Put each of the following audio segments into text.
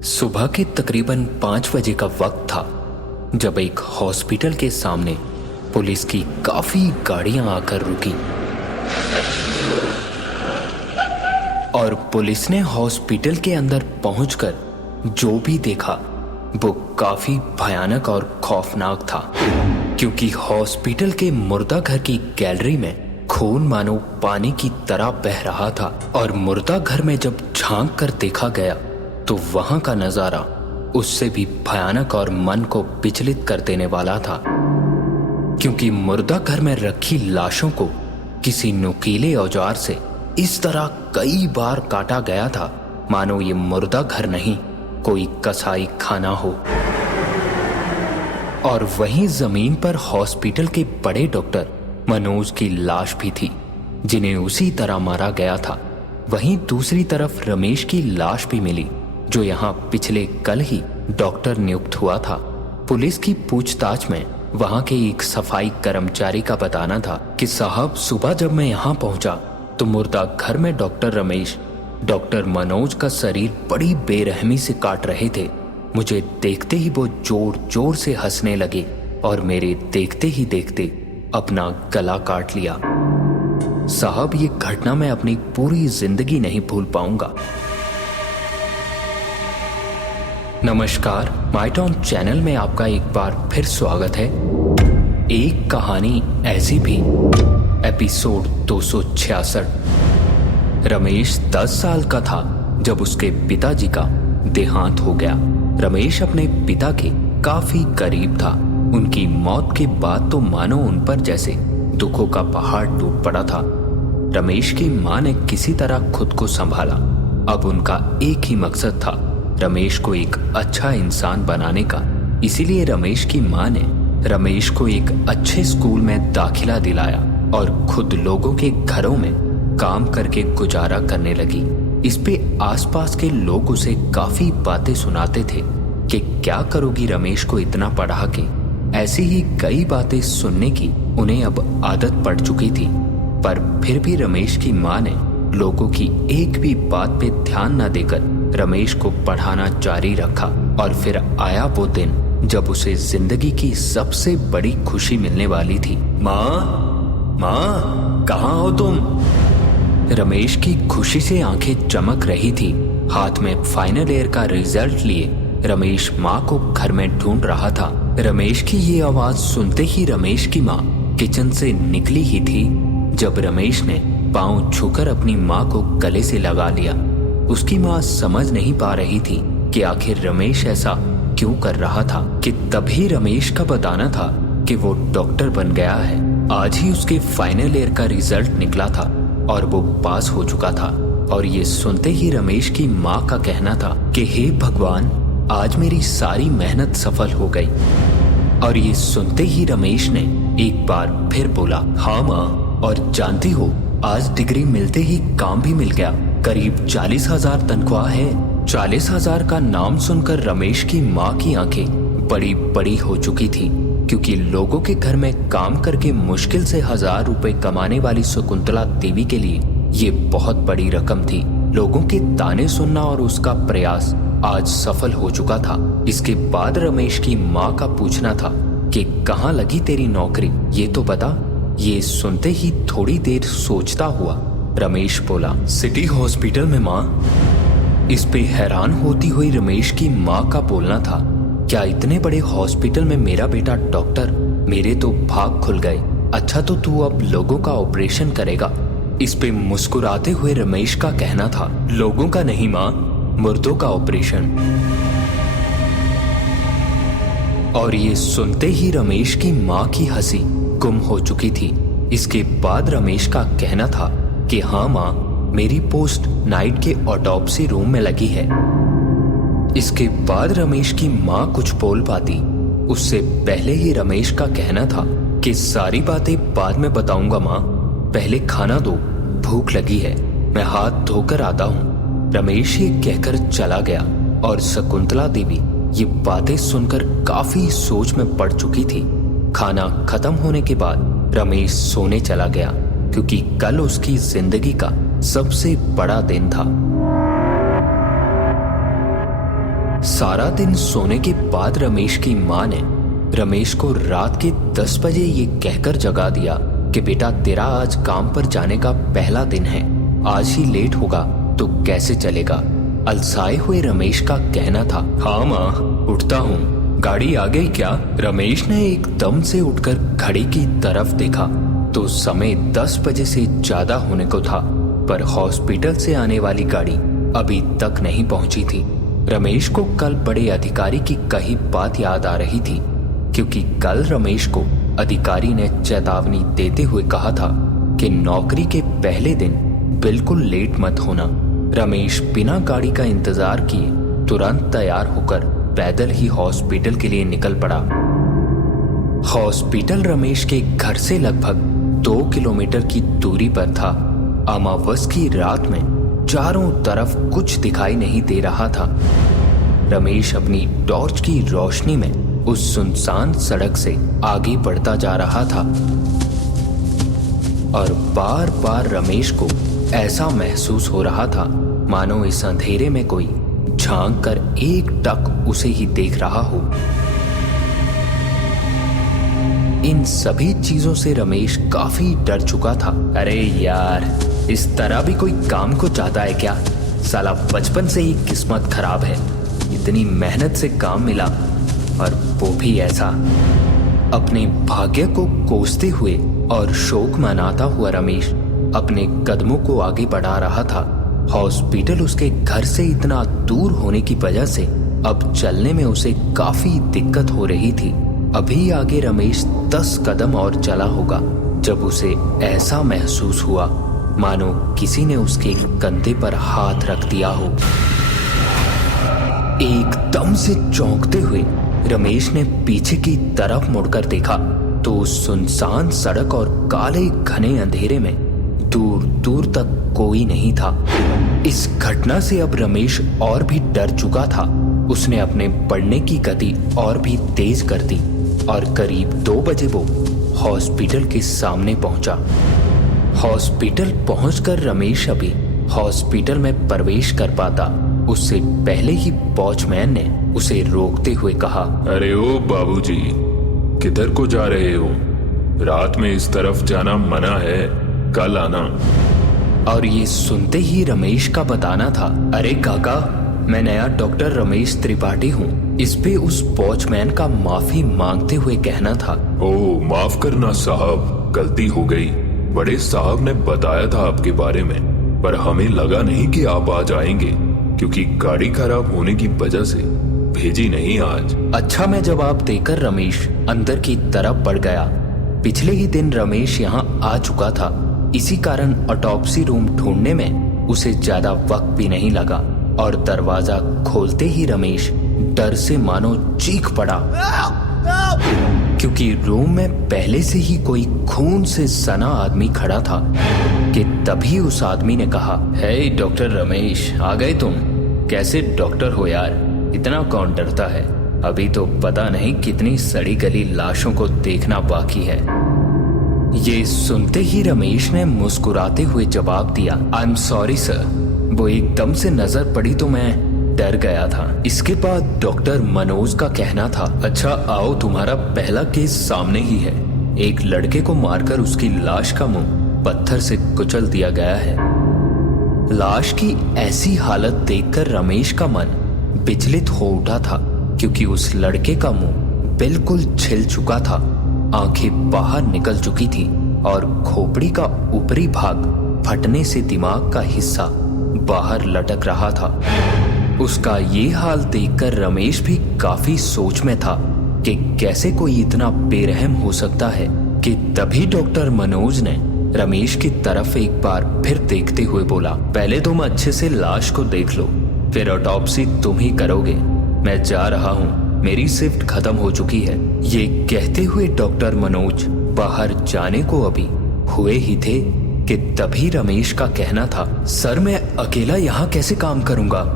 सुबह के तकरीबन 5 बजे का वक्त था जब एक हॉस्पिटल के सामने पुलिस की काफी गाड़ियां आकर रुकी और पुलिस ने हॉस्पिटल के अंदर पहुंचकर जो भी देखा वो काफी भयानक और खौफनाक था, क्योंकि हॉस्पिटल के मुर्दा घर की गैलरी में खून मानो पानी की तरह बह रहा था। और मुर्दा घर में जब झांक कर देखा गया तो वहां का नजारा उससे भी भयानक और मन को विचलित कर देने वाला था, क्योंकि मुर्दा घर में रखी लाशों को किसी नुकीले औजार से इस तरह कई बार काटा गया था मानो ये मुर्दा घर नहीं कोई कसाई खाना हो। और वहीं जमीन पर हॉस्पिटल के बड़े डॉक्टर मनोज की लाश भी थी जिन्हें उसी तरह मारा गया था। वहीं दूसरी तरफ रमेश की लाश भी मिली जो यहाँ पिछले कल ही डॉक्टर नियुक्त हुआ था। पुलिस की पूछताछ में वहां के एक सफाई कर्मचारी का बताना था कि साहब, सुबह जब मैं यहाँ पहुंचा तो मुर्दा घर में डॉक्टर रमेश डॉक्टर मनोज का शरीर बड़ी बेरहमी से काट रहे थे। मुझे देखते ही वो जोर जोर से हंसने लगे और मेरे देखते ही देखते अपना गला काट लिया। साहब, ये घटना मैं अपनी पूरी जिंदगी नहीं भूल पाऊंगा। नमस्कार, माय टॉन चैनल में आपका एक बार फिर स्वागत है। एक कहानी ऐसी भी, एपिसोड 266। रमेश 10 साल का था जब उसके पिताजी का देहांत हो गया। रमेश अपने पिता के काफी करीब था। उनकी मौत के बाद तो मानो उन पर जैसे दुखों का पहाड़ टूट पड़ा था। रमेश की मां ने किसी तरह खुद को संभाला। अब उनका एक ही मकसद था, रमेश को एक अच्छा इंसान बनाने का। इसीलिए रमेश की मां ने रमेश को एक अच्छे स्कूल में दाखिला दिलाया और खुद लोगों के घरों में काम करके गुजारा करने लगी। इस पे आसपास के लोग उसे काफी बातें सुनाते थे कि क्या करोगी रमेश को इतना पढ़ा के। ऐसी ही कई बातें सुनने की उन्हें अब आदत पड़ चुकी थी, पर फिर भी रमेश की मां ने लोगों की एक भी बात पे ध्यान न देकर रमेश को पढ़ाना जारी रखा। और फिर आया वो दिन जब उसे जिंदगी की सबसे बड़ी खुशी मिलने वाली थी। माँ, कहाँ हो तुम? रमेश की खुशी से आंखें चमक रही थी। हाथ में फाइनल ईयर का रिजल्ट लिए रमेश माँ को घर में ढूंढ रहा था। रमेश की ये आवाज सुनते ही रमेश की माँ किचन से निकली ही थी जब रमेश ने पांव छूकर अपनी माँ को गले से लगा लिया। उसकी माँ समझ नहीं पा रही थी कि आखिर रमेश ऐसा क्यों कर रहा था, कि तभी रमेश का बताना था कि वो डॉक्टर बन गया है। आज ही उसके फाइनल ईयर का रिजल्ट निकला था और वो पास हो चुका था। और ये सुनते ही रमेश की माँ का कहना था कि हे भगवान, आज मेरी सारी मेहनत सफल हो गई। और ये सुनते ही रमेश ने एक बार फिर बोला, हाँ माँ, और जानती हो आज डिग्री मिलते ही काम भी मिल गया। करीब 40,000 तनख्वाह है। 40,000 का नाम सुनकर रमेश की माँ की आंखें बड़ी बड़ी हो चुकी थी, क्योंकि लोगों के घर में काम करके मुश्किल से 1,000 रुपए कमाने वाली शकुंतला देवी के लिए ये बहुत बड़ी रकम थी। लोगों के ताने सुनना और उसका प्रयास आज सफल हो चुका था। इसके बाद रमेश की माँ का पूछना था कि कहाँ लगी तेरी नौकरी, ये तो बता। ये सुनते ही थोड़ी देर सोचता हुआ रमेश बोला, सिटी हॉस्पिटल में माँ। इस पे हैरान होती हुई रमेश की माँ का बोलना था, क्या इतने बड़े हॉस्पिटल में मेरा बेटा डॉक्टर? मेरे तो भाग खुल गए। अच्छा, तो तू अब लोगों का ऑपरेशन करेगा? इस पे मुस्कुराते हुए रमेश का कहना था, लोगों का नहीं माँ, मुर्दों का ऑपरेशन। और ये सुनते ही रमेश की माँ की हंसी गुम हो चुकी थी। इसके बाद रमेश का कहना था कि हाँ माँ, मेरी पोस्ट नाइट के ऑटोप्सी रूम में लगी है। इसके बाद रमेश की माँ कुछ बोल पाती उससे पहले ही रमेश का कहना था कि सारी बातें बाद में बताऊंगा माँ, पहले खाना दो, भूख लगी है, मैं हाथ धोकर आता हूँ। रमेश ये कहकर चला गया और शकुंतला देवी ये बातें सुनकर काफी सोच में पड़ चुकी थी। खाना खत्म होने के बाद रमेश सोने चला गया, क्योंकि कल उसकी जिंदगी का सबसे बड़ा दिन था। सारा दिन सोने के बाद रमेश की माँ ने रमेश को रात के 10 बजे ये कहकर जगा दिया कि बेटा तेरा आज काम पर जाने का पहला दिन है, आज ही लेट होगा तो कैसे चलेगा। अलसाए हुए रमेश का कहना था, हाँ माँ उठता हूँ, गाड़ी आ गई क्या। रमेश ने एकदम से उठकर घड़ी की तरफ देखा तो समय 10 बजे से ज्यादा होने को था, पर हॉस्पिटल से आने वाली गाड़ी अभी तक नहीं पहुंची थी। रमेश को कल बड़े अधिकारी की कही बात याद आ रही थी, क्योंकि कल रमेश को अधिकारी ने चेतावनी देते हुए कहा था कि नौकरी के पहले दिन बिल्कुल लेट मत होना। रमेश बिना गाड़ी का इंतजार किए तुरंत तैयार होकर पैदल ही हॉस्पिटल के लिए निकल पड़ा। हॉस्पिटल रमेश के घर से लगभग 2 किलोमीटर की दूरी पर था। अमावस की रात में चारों तरफ कुछ दिखाई नहीं दे रहा था। रमेश अपनी टॉर्च की रोशनी में उस सुनसान सड़क से आगे बढ़ता जा रहा था और बार बार रमेश को ऐसा महसूस हो रहा था मानो इस अंधेरे में कोई झांक कर एक टक उसे ही देख रहा हो। इन सभी चीजों से रमेश काफी डर चुका था। अरे यार, इस तरह भी कोई काम को चाहता है क्या। साला बचपन से ही किस्मत खराब है, इतनी मेहनत से काम मिला और वो भी ऐसा। अपने भाग्य को कोसते हुए और शोक मनाता हुआ रमेश अपने कदमों को आगे बढ़ा रहा था। हॉस्पिटल उसके घर से इतना दूर होने की वजह से अब चलने में उसे काफी दिक्कत हो रही थी। अभी आगे रमेश 10 कदम और चला होगा जब उसे ऐसा महसूस हुआ मानो किसी ने उसके कंधे पर हाथ रख दिया हो। एकदम से चौंकते हुए रमेश ने पीछे की तरफ मुड़कर देखा तो उस सुनसान सड़क और काले घने अंधेरे में दूर दूर तक कोई नहीं था। इस घटना से अब रमेश और भी डर चुका था। उसने अपने बढ़ने की गति और भी तेज कर दी और करीब 2 बजे वो हॉस्पिटल के सामने पहुंचा। हॉस्पिटल पहुंचकर रमेश अभी हॉस्पिटल में प्रवेश कर पाता उससे पहले ही वॉचमैन ने उसे रोकते हुए कहा, अरे ओ बाबूजी, किधर को जा रहे हो। रात में इस तरफ जाना मना है, कल आना। और ये सुनते ही रमेश का बताना था, अरे काका, मैं नया डॉक्टर रमेश त्रिपाठी हूँ। इस पे उस वॉचमैन का माफी मांगते हुए कहना था, ओ माफ करना साहब, गलती हो गई। बड़े साहब ने बताया था आपके बारे में, पर हमें लगा नहीं कि आप आ जाएंगे, क्योंकि गाड़ी खराब होने की वजह से भेजी नहीं आज। अच्छा मैं जवाब देकर रमेश अंदर की तरफ बढ़ गया। पिछले ही दिन रमेश यहाँ आ चुका था, इसी कारण ऑटोप्सी रूम ढूंढने में उसे ज्यादा वक्त भी नहीं लगा और दरवाजा खोलते ही रमेश डर से मानो चीख पड़ा, क्योंकि रूम में पहले से ही कोई खून से सना आदमी खड़ा था कि तभी उस आदमी ने कहा, हे डॉक्टर रमेश, आ गए तुम। कैसे डॉक्टर हो यार, इतना कौन डरता है। अभी तो पता नहीं कितनी सड़ी गली लाशों को देखना बाकी है। ये सुनते ही रमेश ने मुस्कुराते हुए जवाब दिया, आई एम सॉरी सर। वो एकदम से नजर पड़ी तो मैं डर गया था। इसके बाद डॉक्टर मनोज का कहना था, अच्छा आओ, तुम्हारा पहला केस सामने ही है। एक लड़के को मारकर उसकी लाश का मुंह पत्थर से कुचल दिया गया है। लाश की ऐसी हालत देखकर रमेश का मन विचलित हो उठा था, क्योंकि उस लड़के का मुंह बिल्कुल छिल चुका था, आंखें बाहर निकल चुकी थी और खोपड़ी का ऊपरी भाग फटने से दिमाग का हिस्सा बाहर लटक रहा था। उसका ये हाल देखकर रमेश भी काफी सोच में था कि कैसे कोई इतना बेरहम हो सकता है कि तभी डॉक्टर मनोज ने रमेश की तरफ एक बार फिर देखते हुए बोला, पहले तुम अच्छे से लाश को देख लो, फिर ऑटोप्सी तुम ही करोगे। मैं जा रहा हूँ, मेरी शिफ्ट खत्म हो चुकी है। ये कहते हुए डॉक्टर मनोज बाहर जाने को अभी हुए ही थे कि तभी रमेश का कहना था, सर मैं अकेला यहाँ कैसे काम करूँगा।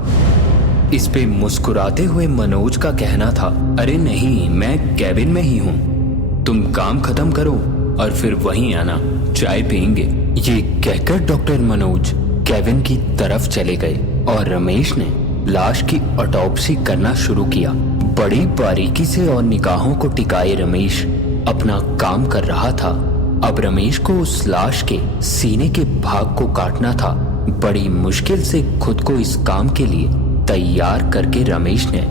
इस पे मुस्कुराते हुए मनोज का कहना था, अरे नहीं, मैं कैबिन में ही हूँ, तुम काम खत्म करो और फिर वहीं आना, चाय पियेंगे। ये कहकर डॉक्टर मनोज कैबिन की तरफ चले गए और रमेश ने लाश की ऑटोप्सी करना शुरू किया। बड़ी बारीकी से और निगाहों को टिकाए रमेश अपना काम कर रहा था। अब रमेश को उस लाश के सीने के भाग को काटना था। बड़ी मुश्किल से खुद को इस काम के लिए तैयार करके रमेश ने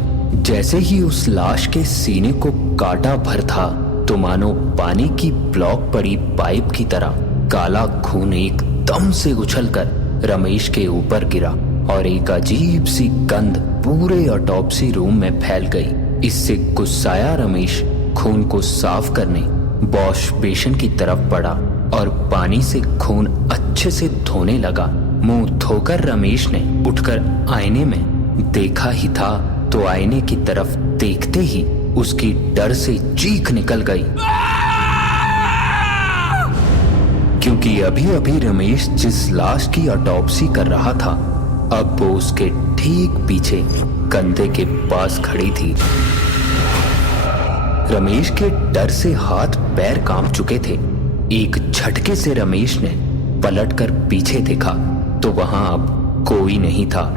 जैसे ही उस लाश के सीने को काटा भर था तो मानो पानी की ब्लॉक पड़ी पाइप की तरह काला खून एकदम से उछलकर रमेश के ऊपर गिरा और एक अजीब सी गंध पूरे ऑटोप्सी रूम में फैल गई। इससे गुस्साया रमेश खून को साफ करने वॉश बेसिन की तरफ बढ़ा और पानी से खून अच्छे से धोने लगा। मुंह धोकर रमेश ने उठकर आईने में देखा ही था तो आईने की तरफ देखते ही उसकी डर से चीख निकल गई, क्योंकि अभी अभी रमेश जिस लाश की ऑटोप्सी कर रहा था अब वो उसके ठीक पीछे कंधे के पास खड़ी थी। रमेश के डर से हाथ पैर कांप चुके थे। एक झटके से रमेश ने पलटकर पीछे देखा तो वहां अब कोई नहीं था।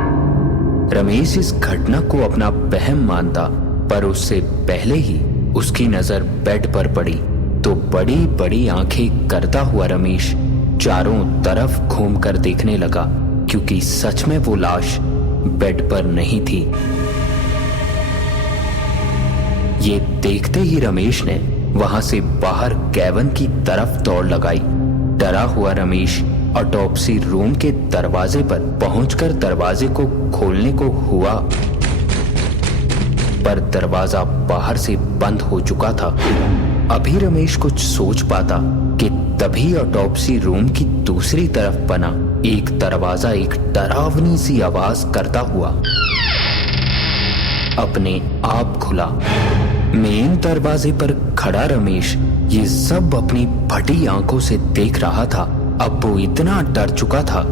रमेश इस घटना को अपना वहम मानता, पर उससे पहले ही उसकी नजर बेड पर पड़ी तो बड़ी बड़ी आंखें करता हुआ रमेश चारों तरफ घूमकर देखने लगा, क्योंकि सच में वो लाश बेड पर नहीं थी। ये देखते ही रमेश ने वहां से बाहर कैबिन की तरफ दौड़ लगाई। डरा हुआ रमेश ऑटोप्सी रूम के दरवाजे पर पहुंचकर दरवाजे को खोलने को हुआ, पर दरवाजा बाहर से बंद हो चुका था। अभी रमेश कुछ सोच पाता कि तभी ऑटोप्सी रूम की दूसरी तरफ बना एक दरवाजा एक डरावनी सी आवाज करता हुआ अपने आप खुला। मेन दरवाजे पर खड़ा रमेश ये सब अपनी फटी आंखों से देख रहा था। अब वो इतना डर चुका था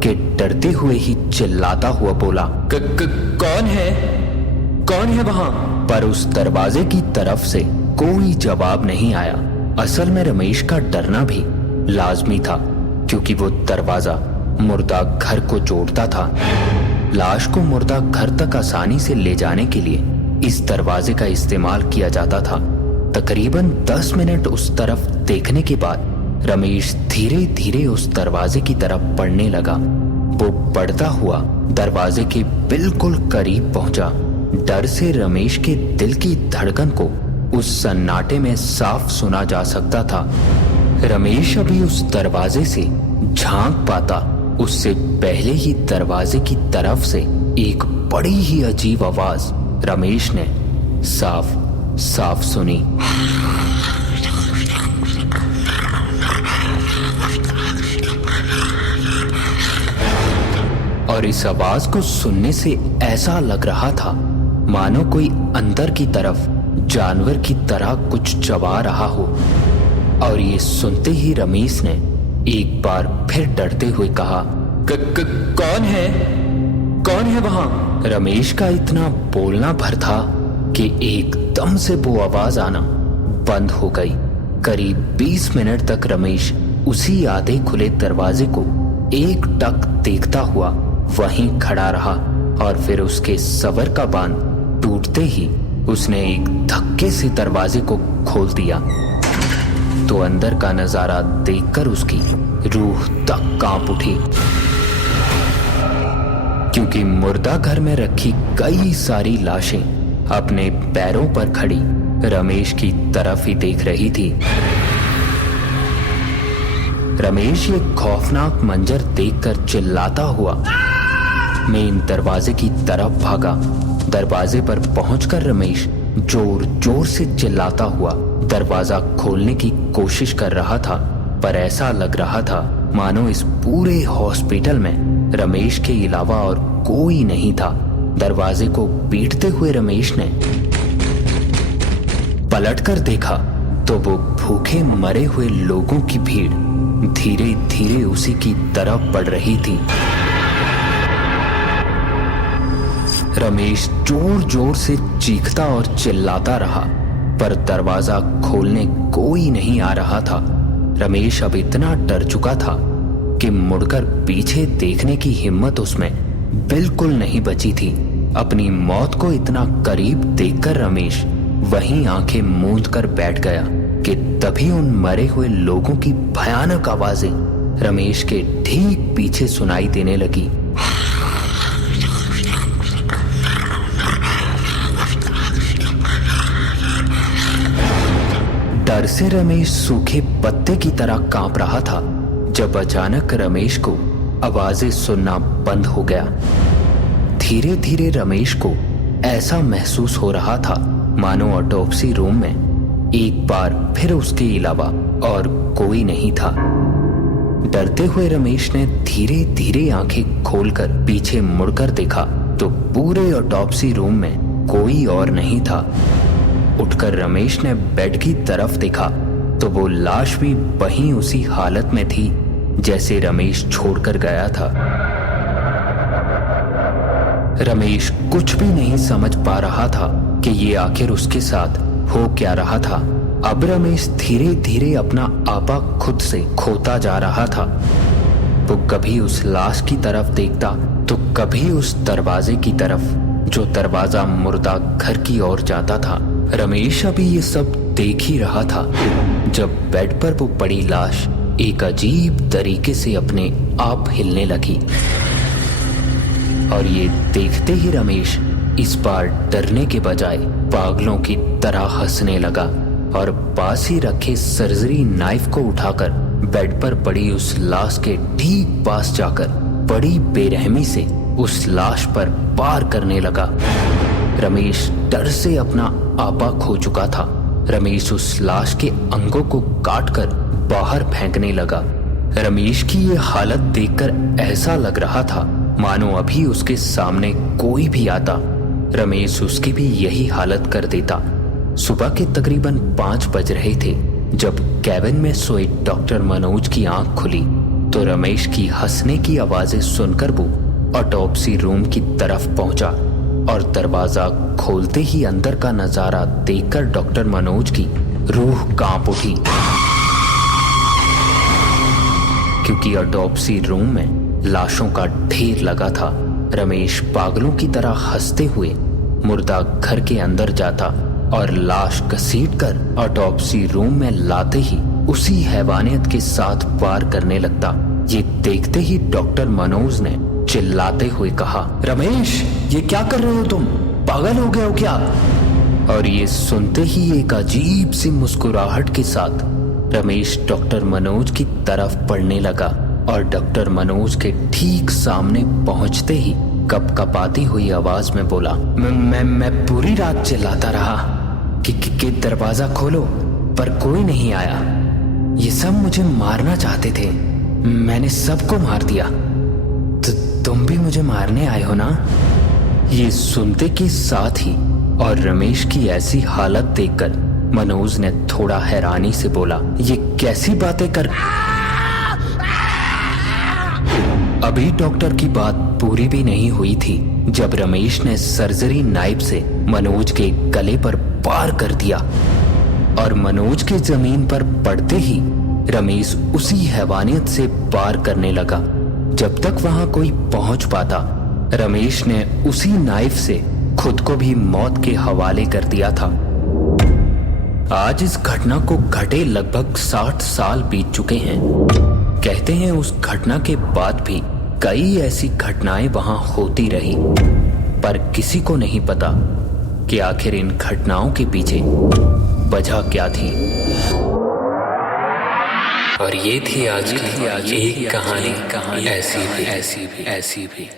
कि डरते हुए ही चिल्लाता हुआ बोला, कौन है? कौन है वहां? पर उस दरवाजे की तरफ से कोई जवाब नहीं आया। असल में रमेश का डरना भी लाजमी था, क्योंकि वो दरवाजा मुर्दा घर को जोड़ता था। लाश को मुर्दा घर तक आसानी से ले जाने के लिए इस दरवाजे का इस्तेमाल किया जाता था। तकरीबन 10 मिनट उस तरफ देखने के बाद रमेश धीरे धीरे उस दरवाजे की तरफ बढ़ने लगा। वो बढ़ता हुआ दरवाजे के बिल्कुल करीब पहुंचा। डर से रमेश के दिल की धड़कन को उस सन्नाटे में साफ सुना जा सकता था। रमेश अभी उस दरवाजे से झांक पाता उससे पहले ही दरवाजे की तरफ से एक बड़ी ही अजीब आवाज रमेश ने साफ साफ सुनी। और इस आवाज को सुनने से ऐसा लग रहा था मानो कोई अंदर की तरफ जानवर की तरह कुछ चबा रहा हो। और ये सुनते ही रमेश ने एक बार फिर डरते हुए कहा, कौन है? कौन है वहां? रमेश का इतना बोलना भर था कि एकदम से वो आवाज आना बंद हो गई। करीब 20 मिनट तक रमेश उसी आधे खुले दरवाजे को एक टक देखता हुआ वहीं खड़ा रहा और फिर उसके सबर का बांध टूटते ही उसने एक धक्के से दरवाजे को खोल दिया तो अंदर का नजारा देखकर उसकी रूह तक कांप उठी, क्योंकि मुर्दा घर में रखी कई सारी लाशें अपने पैरों पर खड़ी रमेश की तरफ ही देख रही थी। रमेश ये खौफनाक मंजर देखकर चिल्लाता हुआ मेन दरवाजे की तरफ भागा। दरवाजे पर पहुंचकर रमेश जोर जोर से चिल्लाता हुआ दरवाजा खोलने की कोशिश कर रहा था, पर ऐसा लग रहा था मानो इस पूरे हॉस्पिटल में रमेश के अलावा और कोई नहीं था। दरवाजे को पीटते हुए रमेश ने पलटकर देखा तो वो भूखे मरे हुए लोगों की भीड़ धीरे धीरे उसी की तरफ बढ़ रही थी। रमेश जोर जोर से चीखता और चिल्लाता रहा, पर दरवाजा खोलने कोई नहीं आ रहा था। रमेश अब इतना डर चुका था कि मुड़कर पीछे देखने की हिम्मत उसमें बिल्कुल नहीं बची थी। अपनी मौत को इतना करीब देखकर रमेश वहीं आंखें मूंद कर बैठ गया कि तभी उन मरे हुए लोगों की भयानक आवाजें रमेश के ठीक पीछे सुनाई देने लगी। डर से रमेश सूखे पत्ते की तरह कांप रहा था जब अचानक रमेश को आवाजें सुनना बंद हो गया। धीरे धीरे रमेश को ऐसा महसूस हो रहा था मानो ऑटोप्सी रूम में एक बार फिर उसके अलावा और कोई नहीं था। डरते हुए रमेश ने धीरे धीरे आंखें खोलकर पीछे मुड़कर देखा तो पूरे ऑटोप्सी रूम में कोई और नहीं था। उठकर रमेश ने बेड की तरफ देखा तो वो लाश भी वहीं उसी हालत में थी जैसे रमेश छोड़कर गया था। रमेश कुछ भी नहीं समझ पा रहा था कि ये आखिर उसके साथ हो क्या रहा था। अब रमेश धीरे धीरे अपना आपा खुद से खोता जा रहा था। वो कभी उस लाश की तरफ देखता तो कभी उस दरवाजे की तरफ जो दरवाजा मुर्दा घर की ओर जाता था। रमेश अभी ये सब देख ही रहा था जब बेड पर वो पड़ी लाश एक अजीब तरीके से अपने आप हिलने लगी और ये देखते ही रमेश इस बार डरने के बजाय पागलों की तरह हंसने लगा और पास ही रखे सर्जरी नाइफ को उठाकर बेड पर पड़ी उस लाश के ठीक पास जाकर बड़ी बेरहमी से उस लाश पर वार करने लगा। रमेश डर से अपना आपा खो चुका था। रमेश उस लाश के अंगों को काटकर बाहर फेंकने लगा। रमेश की ये हालत देखकर ऐसा लग रहा था मानो अभी उसके सामने कोई भी आता रमेश उसकी भी यही हालत कर देता। सुबह के तकरीबन 5 बज रहे थे जब कैबिन में सोए डॉक्टर मनोज की आंख खुली तो रमेश की हंसने की आवाजें सुनकर वो ऑटोप्सी रूम की तरफ पहुंचा और दरवाजा खोलते ही अंदर का नजारा देखकर डॉक्टर मनोज की रूह कांप उठी, क्योंकि ऑटोप्सी रूम में लाशों का ढेर लगा था। रमेश पागलों की तरह हंसते हुए मुर्दा घर के अंदर जाता और लाश घसीटकर ऑटोप्सी रूम में लाते ही उसी हैवानियत के साथ वार करने लगता। ये देखते ही डॉक्टर मनोज ने चिल्लाते हुए कहा, रमेश ये क्या कर रहे हो तुम? पागल हो गए हो क्या? और ये सुनते ही एक अजीब सी मुस्कुराहट के साथ रमेश डॉक्टर मनोज की तरफ बढ़ने लगा और डॉक्टर मनोज के ठीक सामने पहुंचते ही कपकपाती हुई आवाज में बोला, मैं पूरी रात चिल्लाता रहा कि दरवाजा खोलो पर कोई नहीं आया। ये सब मुझे मारना चाहते थे, मैंने सबको मार दिया। तुम भी मुझे मारने आए हो ना? ये सुनते के साथ ही और रमेश की ऐसी हालत देखकर मनोज ने थोड़ा हैरानी से बोला, ये कैसी बातें कर। अभी डॉक्टर की बात पूरी भी नहीं हुई थी जब रमेश ने सर्जरी नाइफ से मनोज के गले पर वार कर दिया और मनोज के जमीन पर पड़ते ही रमेश उसी हैवानियत से वार करने लगा। जब तक वहां कोई पहुंच पाता रमेश ने उसी नाइफ से खुद को भी मौत के हवाले कर दिया था। आज इस घटना को घटे लगभग 60 साल बीत चुके हैं। कहते हैं उस घटना के बाद भी कई ऐसी घटनाएं वहां होती रही, पर किसी को नहीं पता कि आखिर इन घटनाओं के पीछे वजह क्या थी। और ये थी आज की एक कहानी ऐसी भी।